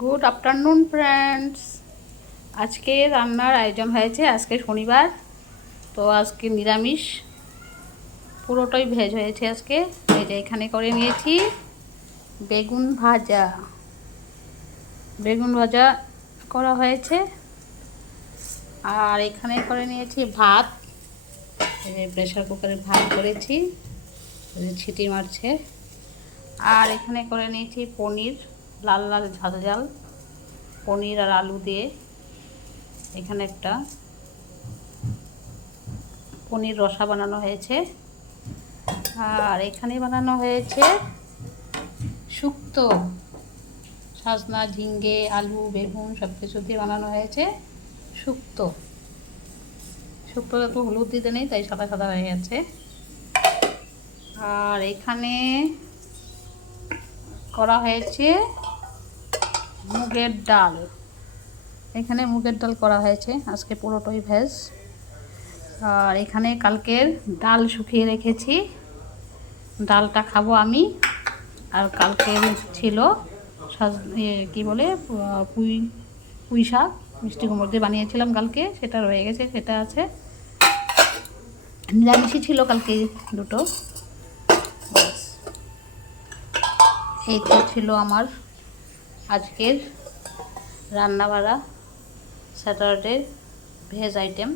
Good afternoon friends. আজকে রান্নার আয়োজন হয়েছে। আজকে শনিবার, তো আজকে নিরামিষ, পুরোটাই ভেজ হয়েছে আজকে। এই যে এখানে করে নিয়েছি বেগুন ভাজা। বেগুন ভাজা করা হয়েছে। আর এখানে করে নিয়েছি ভাত। এই যে প্রেসার কুকারে ভাত করেছি, ছিটি মারছে। আর এখানে করে নিয়েছি পনির, লাল লাল ঝাল ঝাল পনির আর আলু দিয়ে। এখানে একটা পনির রসা বানানো হয়েছে। আর এখানে বানানো হয়েছে শুক্তো, সজনা, ঝিঙ্গে, আলু, বেগুন সব কিছু দিয়ে বানানো হয়েছে শুক্তো। শুক্তোটা একটু হলুদ দিতে নেই, তাই সাদা সাদা হয়ে গেছে। আর এখানে করা হয়েছে মুগের ডাল। এখানে মুগের ডাল করা হয়েছে আজকে, পুরোটাই ভেজ। আর এখানে কালকের ডাল শুকিয়ে রেখেছি, ডালটা খাবো আমি। আর কালকে ছিল কি বলে পুঁই শাক, মিষ্টি কুমড়ো দিয়ে বানিয়েছিলাম কালকে, সেটা রয়ে গেছে, সেটা আছে। নিরামিষই ছিল কালকে দুটো। ব্যাস, এই তো ছিল আমার আজকের রান্নাবাড়া, স্যাটারডে ভেজ আইটেম।